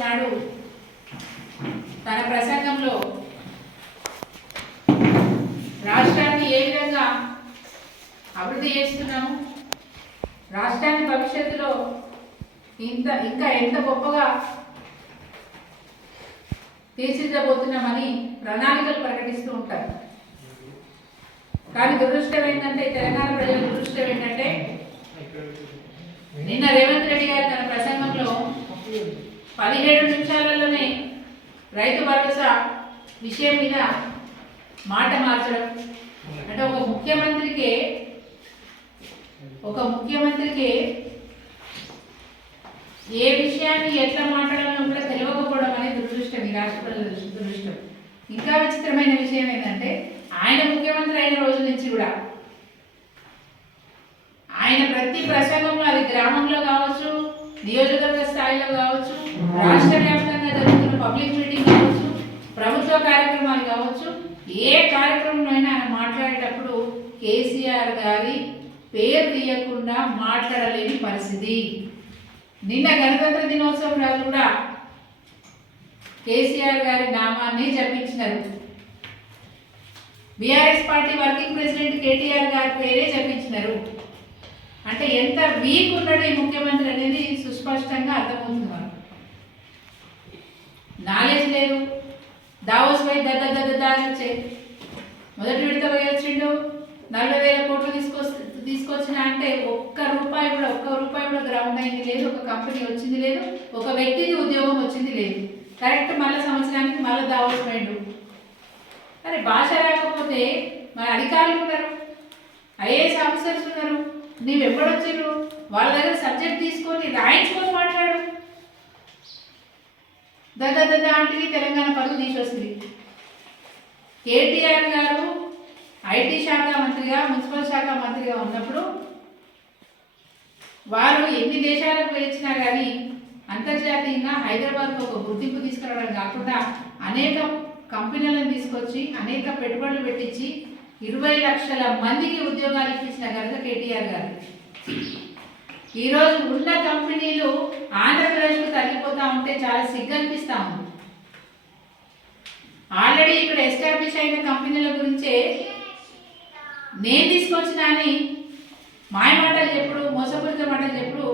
నాడు తన ప్రసంగంలో రాష్ట్రాన్ని ఏ విధంగా అభివృద్ధి చేస్తున్నాము? రాష్ట్రాన్ని భవిష్యత్తులో ఇంత ఇంకా ఎంత గొప్పగా తీర్చిదిద్దబోతున్నామని ప్రణాళికలు ప్రకటిస్తూ ఉంటారు. కానీ దురదృష్టం ఏంటంటే తెలంగాణ ప్రజల దురదృష్టం ఏంటంటే నిన్న రేవంత్ రెడ్డి గారు తన ప్రసంగంలో పదిహేడు నిమిషాలలోనే రైతు భరోసా విషయం మీద మాట మార్చడం. అంటే ఒక ముఖ్యమంత్రికి ఒక ముఖ్యమంత్రికి ఏ విషయాన్ని ఎట్లా మాట్లాడాలో కూడా తెలియకపోవడం అనేది దురదృష్టం ఈ రాష్ట్ర దురదృష్టం. ఇంకా విచిత్రమైన విషయం ఏంటంటే ఆయన ముఖ్యమంత్రి అయిన రోజు నుంచి కూడా ఆయన ప్రతి ప్రసంగంలో అది గ్రామంలో కావచ్చు నియోజకవర్గ స్థాయిలో కావచ్చు రాష్ట్ర వ్యాప్తంగా జరుగుతున్న పబ్లిక్ మీటింగ్ కావచ్చు ప్రభుత్వ కార్యక్రమాలు కావచ్చు ఏ కార్యక్రమంలో అయినా ఆయన మాట్లాడేటప్పుడు కేసీఆర్ గారి పేరు తీయకుండా మాట్లాడలేని పరిస్థితి. నిన్న గణతంత్ర దినోత్సవం రోజు కూడా కేసీఆర్ గారి నామాన్ని జపించినారు. BRS party working president KTR గారి పేరే జపించినారు. అంటే ఎంత వీక్ ఉన్నాడు ఈ ముఖ్యమంత్రి అనేది సుస్పష్టంగా అర్థమవుతుంది నాలెడ్జ్ లేదు. దావోస్ పోయి దద్ద దద్ద దానిచ్చే మొదటి విడత పోయి వచ్చిండు నలభై వేల కోట్లు తీసుకొస్తే తీసుకొచ్చిన అంటే ఒక్క రూపాయి కూడా ఒక్క రూపాయి కూడా గ్రౌండ్ అయింది లేదు. ఒక కంపెనీ వచ్చింది లేదు. ఒక వ్యక్తికి ఉద్యోగం వచ్చింది లేదు. కరెక్ట్ మళ్ళీ సంవత్సరానికి మళ్ళీ దావోస్ పోయిండు అరే భాష రాకపోతే మరి అధికారులు ఉన్నారు ఐఏఎస్ ఆఫీసర్స్ ఉన్నారు నీవు వచ్చిండ్రు వాళ్ళ దగ్గర సబ్జెక్ట్ తీసుకొని రాయించుకొని మాట్లాడు. దద్ద దద్ద అంటే తెలంగాణ పరుగు తీసొస్తుంది కేటీఆర్ గారు ఐటీ శాఖ మంత్రిగా మున్సిపల్ శాఖ మంత్రిగా ఉన్నప్పుడు వారు ఎన్ని దేశాలకు వెళ్ళినా కానీ అంతర్జాతీయంగా హైదరాబాద్కు ఒక గుర్తింపు తీసుకురావడం కాకుండా అనేక కంపెనీలను తీసుకొచ్చి అనేక పెట్టుబడులు పెట్టించి ఇరవై లక్షల మందికి ఉద్యోగాలు ఇప్పించిన ఘనత కేటీఆర్ గారు ఈరోజు ఉన్న కంపెనీలు ఆంధ్రప్రదేశ్కు తగ్గిపోతా ఉంటే చాలా సిగ్గనిపిస్తా ఉంది. ఆల్రెడీ ఇక్కడ ఎస్టాబ్లిష్ అయిన కంపెనీల గురించే నేను తీసుకొచ్చిన అని మాయ మాటలు చెప్పుడు మోసపూరిత మాటలు చెప్పుడు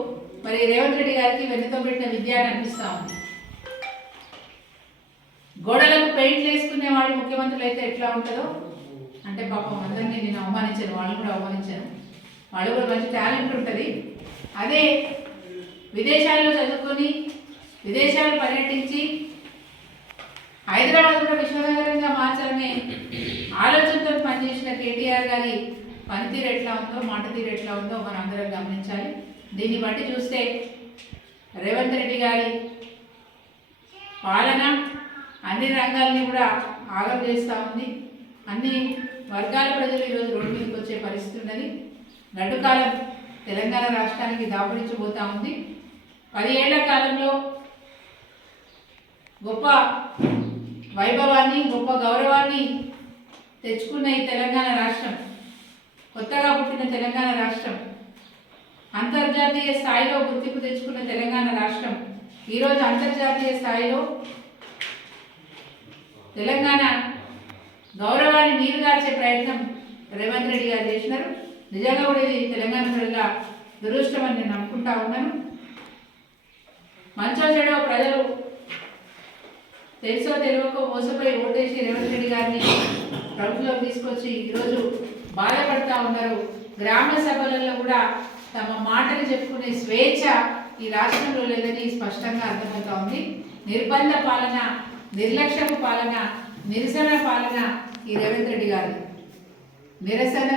మరి రేవంత్ రెడ్డి గారికి వెనుకతో పెట్టిన విద్య అని అనిపిస్తా ఉంది. గోడలకు పెయింట్లు వేసుకునే వాడి ముఖ్యమంత్రులు అయితే ఎట్లా ఉంటుందో అంటే పాపం అందరినీ నేను అవమానించాను వాళ్ళు కూడా అవమానించాను. వాళ్ళు కూడా మంచి టాలెంట్ ఉంటుంది. అదే విదేశాల్లో చదువుకొని విదేశాలు పర్యటించి హైదరాబాద్ కూడా విశ్వనగరంగా మార్చాలనే ఆలోచనతో పనిచేసిన కేటీఆర్ గారి పనితీరు ఎట్లా ఉందో మాట తీరు ఎట్లా ఉందో మనం అందరం గమనించాలి. దీన్ని బట్టి చూస్తే రేవంత్ రెడ్డి గారి పాలన అన్ని రంగాల్ని కూడా ఆగం చేస్తూ ఉంది. అన్ని వర్గాల ప్రజలు ఈరోజు రోడ్డు మీదకి వచ్చే పరిస్థితి ఉన్నది. నడుకాలం తెలంగాణ రాష్ట్రానికి దాపురించబోతా ఉంది పది కాలంలో గొప్ప వైభవాన్ని గొప్ప గౌరవాన్ని తెచ్చుకున్న ఈ తెలంగాణ రాష్ట్రం కొత్తగా పుట్టిన తెలంగాణ రాష్ట్రం అంతర్జాతీయ స్థాయిలో గుర్తింపు తెచ్చుకున్న తెలంగాణ రాష్ట్రం ఈరోజు అంతర్జాతీయ స్థాయిలో తెలంగాణ గౌరవాన్ని నీరుగార్చే ప్రయత్నం రేవంత్ రెడ్డి గారు చేసినారు. నిజంగా కూడా ఇది తెలంగాణ ప్రజల దురదృష్టం అని నేను అనుకుంటా ఉన్నాను. మంచో చెడో ప్రజలు తెలుసో తెలియకో మోసపోయి ఓటేసి రేవంత్ రెడ్డి గారిని ప్రభుత్వం తీసుకొచ్చి ఈరోజు బాధపడతా ఉన్నారు. గ్రామ సభలలో కూడా తమ మాటలు చెప్పుకునే స్వేచ్ఛ ఈ రాష్ట్రంలో లేదని స్పష్టంగా అర్థమవుతా ఉంది. నిర్బంధ పాలన నిర్లక్ష్యపు పాలన నిరసన పాలన ఈ రేవంత్ రెడ్డి గారి నిరసన